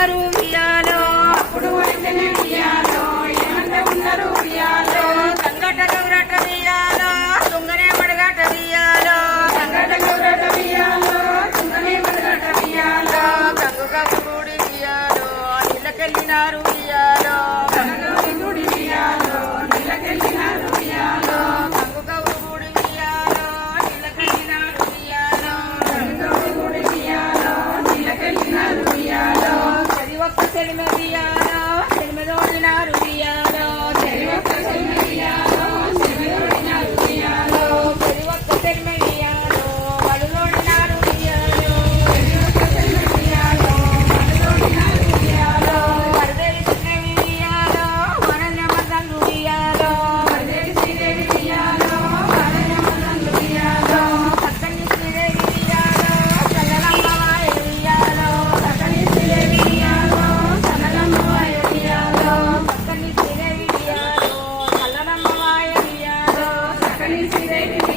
ఉన్నారు ఉయ్యాలో అప్పుడు అయితేనే ఉయ్యాలో ఏమంటే ఉన్నారు ఉయ్యాలో సంగట గౌరట ఉయ్యాలో తుంగనే మడగట ఉయ్యాలో సంగట గౌరట ఉయ్యాలో తుంగనే మడగట ఉయ్యాలో గంగు గౌరుడి ఉయ్యాలో నీళ్ళకెళ్ళినారు ఉయ్యాలో గంగగుడి ఉయ్యాలో నీళ్ళకెళ్ళినారు ఉయ్యాలో గంగు గౌరుడి ఉయ్యాలో నీళ్ళకెళ్ళినారు ఉయ్యాలో గంగగుడి ఉయ్యాలో నీళ్ళకెళ్ళినారు ఉయ్యాలో చెరి ఒక్క చెలిమె ఉయ్యాలో చెలిమెదోడినారు ఉయ్యాలో చెరి ఒక్క చెలిమె ఉయ్యాలో చెలిమెదోడినారు ఉయ్యాలో చెరి ఒక్క చెలిమె ఉయ్యాలో వలుదోడినారు ఉయ్యాలో చెరి ఒక్క చెలిమె ఉయ్యాలో వలుదోడినారు ఉయ్యాలో వరదేవి చిన్నవి ఉయ్యాలో వనన్యమదంగు ఉయ్యాలో వరదేవి శ్రీదేవి ఉయ్యాలో వరన్యమదంగు ఉయ్యాలో చక్కని శ్రీదేవి ఉయ్యాలో చల్లలమ్మవాయ ఉయ్యాలో చక్కని శ్రీదేవి ఉయ్యాలో చల్లలమ్మవాయ ఉయ్యాలో చక్కని శ్రీదేవి ఉయ్యాలో చల్లలమ్మవాయ ఉయ్యాలో చక్కని శ్రీదేవి